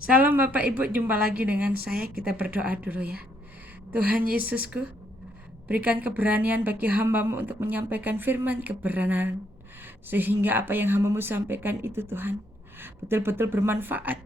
Salam Bapak Ibu, jumpa lagi dengan saya. Kita berdoa dulu ya. Tuhan Yesusku, berikan keberanian bagi hamba-Mu untuk menyampaikan firman kebenaran, sehingga apa yang hamba-Mu sampaikan itu Tuhan betul-betul bermanfaat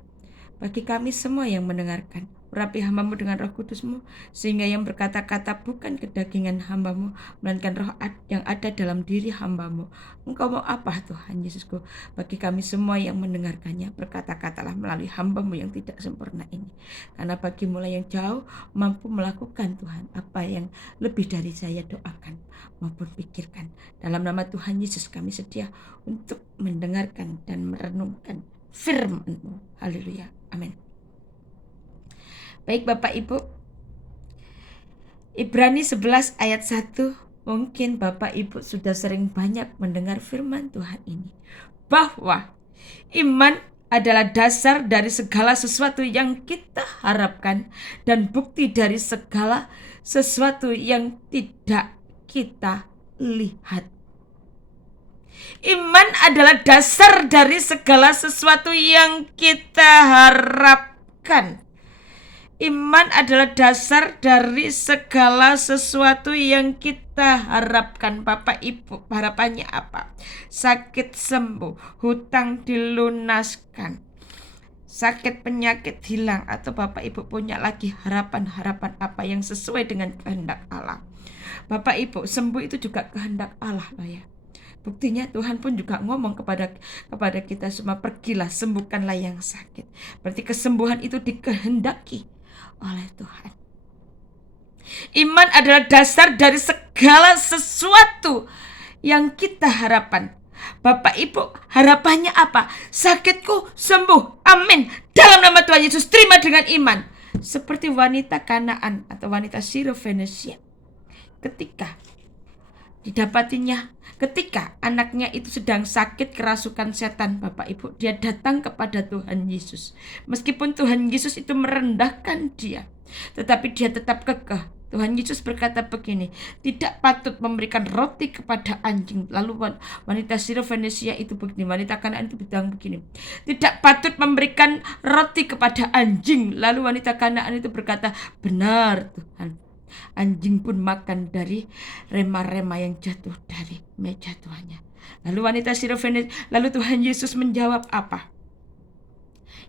bagi kami semua yang mendengarkan. Urapi hamba-Mu dengan roh kudus-Mu, sehingga yang berkata-kata bukan kedagingan hamba-Mu, melainkan roh yang ada dalam diri hamba-Mu. Engkau mau apa Tuhan Yesusku? Bagi kami semua yang mendengarkannya, berkata-katalah melalui hamba-Mu yang tidak sempurna ini. Karena bagi-Mu lah yang jauh mampu melakukan Tuhan apa yang lebih dari saya doakan maupun pikirkan. Dalam nama Tuhan Yesus kami sedia untuk mendengarkan dan merenungkan firman-Mu. Haleluya. Amin. Baik Bapak Ibu, Ibrani 11 ayat 1. Mungkin Bapak Ibu sudah sering banyak mendengar firman Tuhan ini, bahwa iman adalah dasar dari segala sesuatu yang kita harapkan dan bukti dari segala sesuatu yang tidak kita lihat. Iman adalah dasar dari segala sesuatu yang kita harapkan. Iman adalah dasar dari segala sesuatu yang kita harapkan. Bapak Ibu, harapannya apa? Sakit sembuh, hutang dilunaskan, sakit penyakit hilang, atau Bapak Ibu punya lagi harapan-harapan apa yang sesuai dengan kehendak Allah. Bapak Ibu, sembuh itu juga kehendak Allah lah ya. Buktinya Tuhan pun juga ngomong kepada kita semua, pergilah sembuhkanlah yang sakit. Berarti kesembuhan itu dikehendaki oleh Tuhan. Iman adalah dasar dari segala sesuatu yang kita harapkan. Bapak Ibu, harapannya apa? Sakitku sembuh, amin. Dalam nama Tuhan Yesus, terima dengan iman. Seperti wanita Kanaan atau wanita Sirofenesia, ketika didapatinya, ketika anaknya itu sedang sakit kerasukan setan, Bapak Ibu, dia datang kepada Tuhan Yesus. Meskipun Tuhan Yesus itu merendahkan dia, tetapi dia tetap kekeh. Tuhan Yesus berkata begini, tidak patut memberikan roti kepada anjing. Lalu wanita Sirofenesia itu begini, wanita Kanaan itu bilang begini, tidak patut memberikan roti kepada anjing. Lalu wanita Kanaan itu berkata, benar Tuhan. Anjing pun makan dari rema-rema yang jatuh dari meja tuannya. Lalu wanita Sirofenesia, lalu Tuhan Yesus menjawab apa?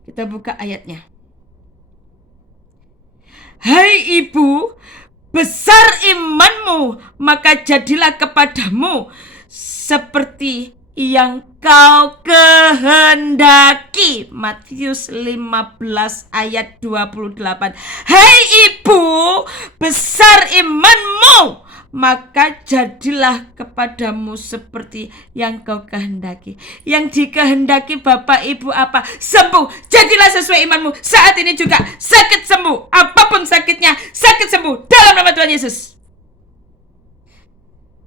Kita buka ayatnya. Hai ibu, besar imanmu, maka jadilah kepadamu seperti yang kau kehendaki. Matius 15 ayat 28. Hai ibu, besar imanmu, maka jadilah kepadamu seperti yang kau kehendaki. Yang dikehendaki Bapak Ibu apa? Sembuh. Jadilah sesuai imanmu. Saat ini juga sakit sembuh. Apapun sakitnya, sakit sembuh dalam nama Tuhan Yesus.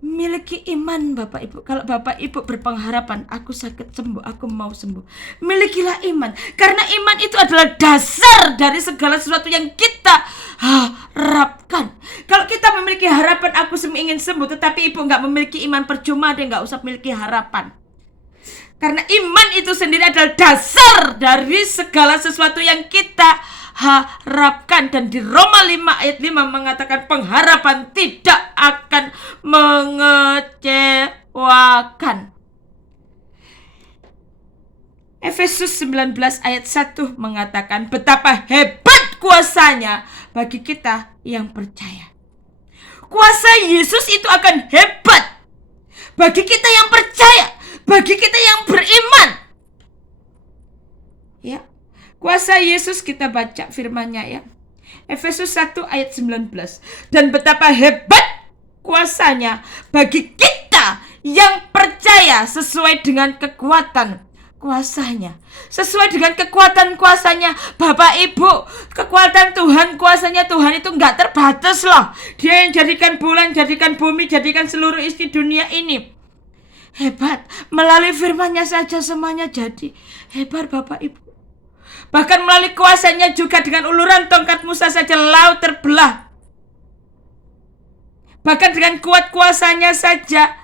Miliki iman Bapak Ibu. Kalau Bapak Ibu berpengharapan, aku sakit sembuh, aku mau sembuh, milikilah iman. Karena iman itu adalah dasar dari segala sesuatu yang kita harapkan. Kalau kita memiliki harapan, aku ingin sembuh, tetapi Ibu gak memiliki iman, percuma deh, gak usah memiliki harapan. Karena iman itu sendiri adalah dasar dari segala sesuatu yang kita harapkan. Dan di Roma 5 ayat 5 mengatakan pengharapan tidak akan mengecewakan. Efesus 19 ayat 1 mengatakan betapa hebat kuasanya bagi kita yang percaya. Kuasa Yesus itu akan hebat bagi kita yang percaya, bagi kita yang beriman. Ya, kuasa Yesus, kita baca firman-Nya ya. Efesus 1 ayat 19. Dan betapa hebat kuasanya bagi kita yang percaya sesuai dengan kekuatan kuasanya. Sesuai dengan kekuatan kuasanya. Bapak Ibu, kekuatan Tuhan, kuasanya Tuhan itu gak terbatas loh. Dia yang jadikan bulan, jadikan bumi, jadikan seluruh isi dunia ini. Hebat. Melalui firman-Nya saja semuanya jadi. Hebat Bapak Ibu. Bahkan melalui kuasanya juga, dengan uluran tongkat Musa saja laut terbelah. Bahkan dengan kuat kuasanya saja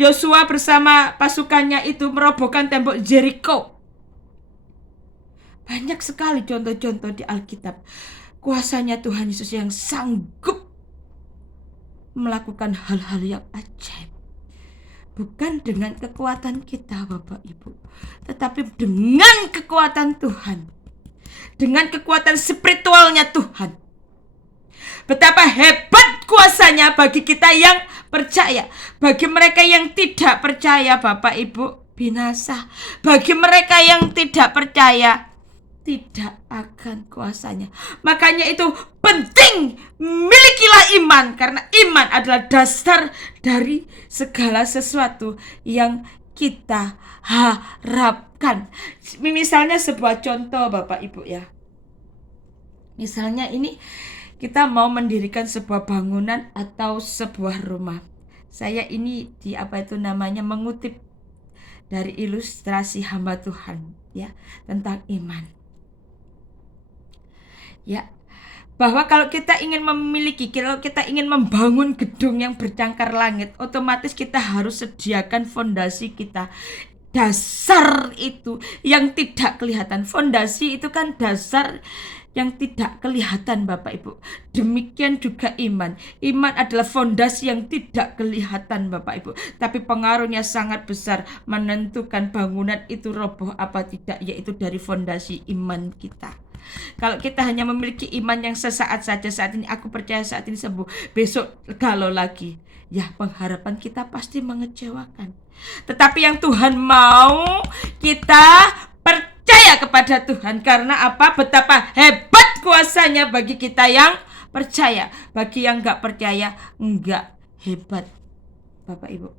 Yosua bersama pasukannya itu merobohkan tembok Jericho. Banyak sekali contoh-contoh di Alkitab. Kuasanya Tuhan Yesus yang sanggup melakukan hal-hal yang ajaib. Bukan dengan kekuatan kita Bapak Ibu, tetapi dengan kekuatan Tuhan. Dengan kekuatan spiritualnya Tuhan. Betapa hebat kuasanya bagi kita yang percaya. Bagi mereka yang tidak percaya Bapak Ibu, binasa. Bagi mereka yang tidak percaya, tidak akan kuasanya. Makanya itu penting, milikilah iman, karena iman adalah dasar dari segala sesuatu yang kita harapkan. Misalnya sebuah contoh Bapak Ibu ya. Misalnya ini kita mau mendirikan sebuah bangunan atau sebuah rumah. Saya ini mengutip dari ilustrasi hamba Tuhan ya, tentang iman. Ya, bahwa kalau kita ingin membangun gedung yang bercangkar langit, otomatis kita harus sediakan fondasi kita. Dasar itu yang tidak kelihatan. Fondasi itu kan dasar yang tidak kelihatan Bapak Ibu. Demikian juga iman. Iman adalah fondasi yang tidak kelihatan Bapak Ibu, tapi pengaruhnya sangat besar, menentukan bangunan itu roboh apa tidak, yaitu dari fondasi iman kita. Kalau kita hanya memiliki iman yang sesaat saja, saat ini aku percaya, saat ini sembuh, besok galau lagi, ya pengharapan kita pasti mengecewakan. Tetapi yang Tuhan mau, kita percaya kepada Tuhan. Karena apa? Betapa hebat kuasanya bagi kita yang percaya. Bagi yang gak percaya, enggak hebat Bapak Ibu.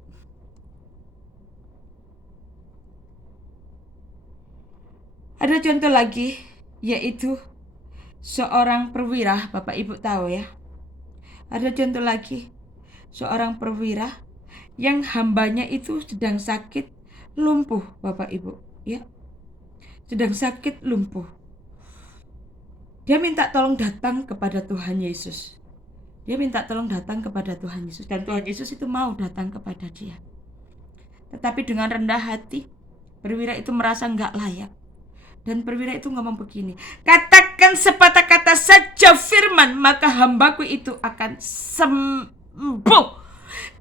Ada contoh lagi, yaitu seorang perwira. Bapak Ibu tahu ya. Ada contoh lagi, seorang perwira yang hambanya itu sedang sakit lumpuh Bapak Ibu ya. Sedang sakit lumpuh. Dia minta tolong datang kepada Tuhan Yesus. Dan Tuhan Yesus itu mau datang kepada dia. Tetapi dengan rendah hati, perwira itu merasa enggak layak. Dan perwira itu ngomong begini, katakan sepatah kata saja firman, maka hambaku itu akan sembuh.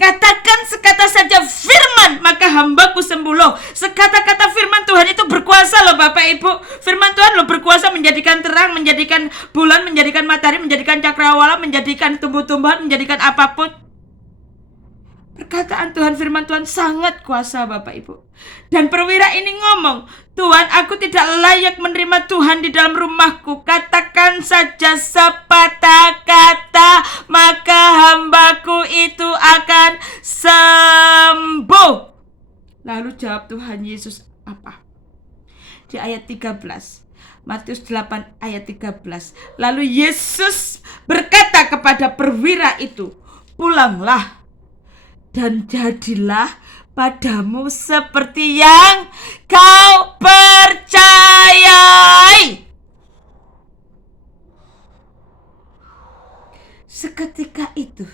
Katakan sekata saja firman, maka hambaku sembuh. Loh, sekata-kata firman Tuhan itu berkuasa loh Bapak Ibu. Firman Tuhan loh berkuasa menjadikan terang, menjadikan bulan, menjadikan matahari, menjadikan cakrawala, menjadikan tumbuh-tumbuhan, menjadikan apapun. Perkataan Tuhan, firman Tuhan sangat kuasa Bapak Ibu. Dan perwira ini ngomong, Tuhan, aku tidak layak menerima Tuhan di dalam rumahku. Katakan saja sepatah kata, maka hambaku itu akan sembuh. Lalu jawab Tuhan Yesus apa? Di ayat 13. Matius 8 ayat 13. Lalu Yesus berkata kepada perwira itu, pulanglah dan jadilah padamu seperti yang kau percayai. Seketika itu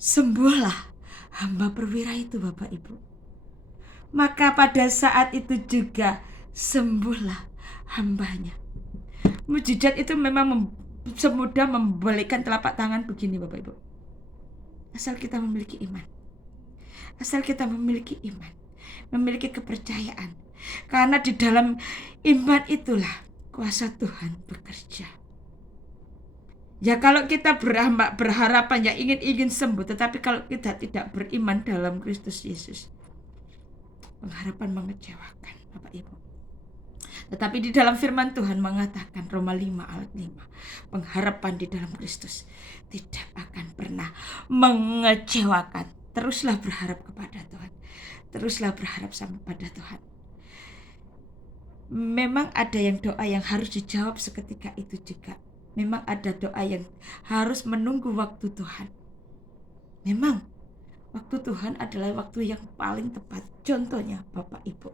sembuhlah hamba perwira itu Bapak Ibu. Maka pada saat itu juga sembuhlah hambanya. Mujizat itu memang semudah membalikkan telapak tangan begini Bapak Ibu. Asal kita memiliki iman. Asal kita memiliki iman, memiliki kepercayaan. Karena di dalam iman itulah kuasa Tuhan bekerja. Ya kalau kita berharapan ya ingin sembuh, tetapi kalau kita tidak beriman dalam Kristus Yesus, pengharapan mengecewakan Bapak Ibu. Tetapi di dalam firman Tuhan mengatakan, Roma 5 ayat 5, pengharapan di dalam Kristus tidak akan pernah mengecewakan. Teruslah berharap kepada Tuhan. Teruslah berharap sama pada Tuhan. Memang ada yang doa yang harus dijawab seketika itu juga. Memang ada doa yang harus menunggu waktu Tuhan. Memang waktu Tuhan adalah waktu yang paling tepat. Contohnya Bapak Ibu,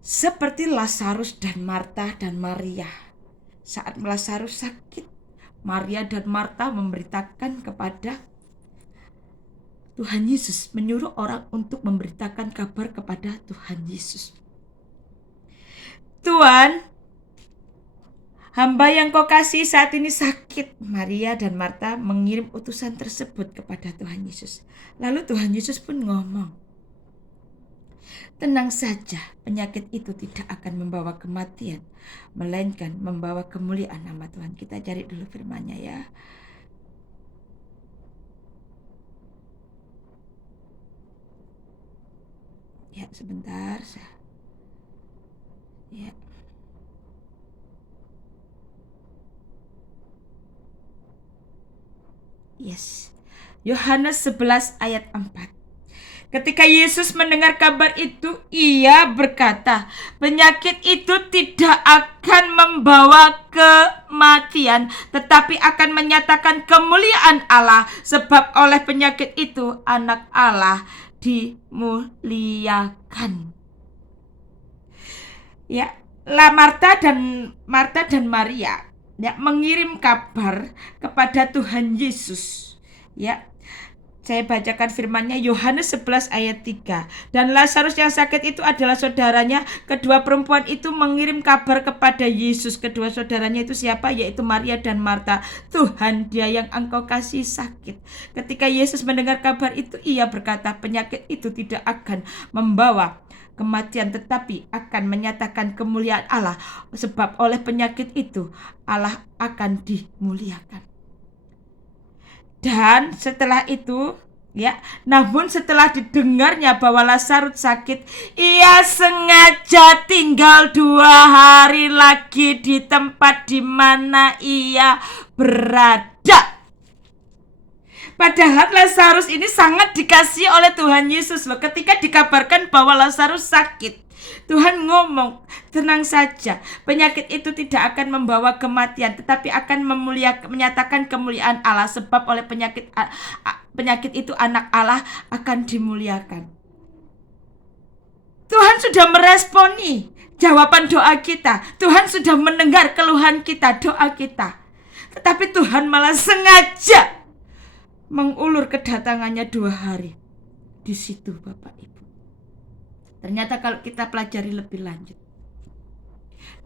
seperti Lazarus dan Marta dan Maria. Saat Lazarus sakit, Maria dan Marta memberitakan kepada Tuhan Yesus, menyuruh orang untuk memberitakan kabar kepada Tuhan Yesus. Tuhan, hamba yang kau kasih saat ini sakit. Maria dan Marta mengirim utusan tersebut kepada Tuhan Yesus. Lalu Tuhan Yesus pun ngomong, tenang saja, penyakit itu tidak akan membawa kematian, melainkan membawa kemuliaan nama Tuhan. Kita cari dulu firman-Nya ya. Ya, sebentar. Ya. Yes. Yohanes 11 ayat 4. Ketika Yesus mendengar kabar itu, ia berkata, penyakit itu tidak akan membawa kematian, tetapi akan menyatakan kemuliaan Allah, sebab oleh penyakit itu anak Allah dimuliakan. Ya, Marta dan Maria ya mengirim kabar kepada Tuhan Yesus. Ya. Saya bacakan firman-Nya Yohanes 11 ayat 3. Dan Lazarus yang sakit itu adalah saudaranya. Kedua perempuan itu mengirim kabar kepada Yesus. Kedua saudaranya itu siapa? Yaitu Maria dan Marta. Tuhan, dia yang engkau kasih sakit. Ketika Yesus mendengar kabar itu, ia berkata, penyakit itu tidak akan membawa kematian, tetapi akan menyatakan kemuliaan Allah. Sebab oleh penyakit itu Allah akan dimuliakan. Dan setelah itu, ya, namun setelah didengarnya bahwa Lazarus sakit, ia sengaja tinggal 2 hari lagi di tempat di mana ia berada. Padahal Lazarus ini sangat dikasihi oleh Tuhan Yesus loh. Ketika dikabarkan bahwa Lazarus sakit, Tuhan ngomong, tenang saja, penyakit itu tidak akan membawa kematian, tetapi akan menyatakan kemuliaan Allah, sebab oleh penyakit itu anak Allah akan dimuliakan. Tuhan sudah meresponi jawaban doa kita. Tuhan sudah mendengar keluhan kita, doa kita. Tetapi Tuhan malah sengaja mengulur kedatangannya 2 hari di situ, Bapak Ibu. Ternyata kalau kita pelajari lebih lanjut,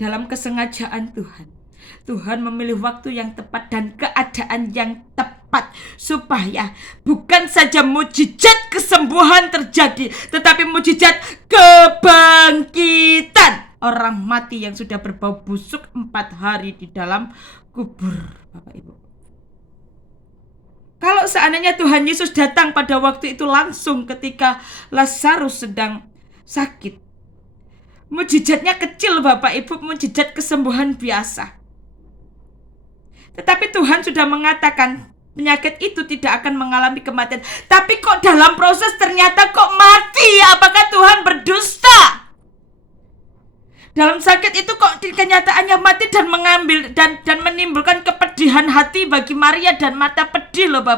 dalam kesengajaan Tuhan memilih waktu yang tepat dan keadaan yang tepat supaya bukan saja mujizat kesembuhan terjadi, tetapi mujizat kebangkitan orang mati yang sudah berbau busuk 4 hari di dalam kubur, Bapak Ibu. Kalau seandainya Tuhan Yesus datang pada waktu itu langsung ketika Lazarus sedang sakit, mujizatnya kecil, Bapak Ibu, mujizat kesembuhan biasa. Tetapi Tuhan sudah mengatakan penyakit itu tidak akan mengalami kematian. Tapi kok dalam proses ternyata kok mati? Apakah Tuhan berdusta? Dalam sakit itu kok kenyataannya mati dan mengambil dan menimbulkan kepedihan hati bagi Maria dan Marta. Pedih loh Bapak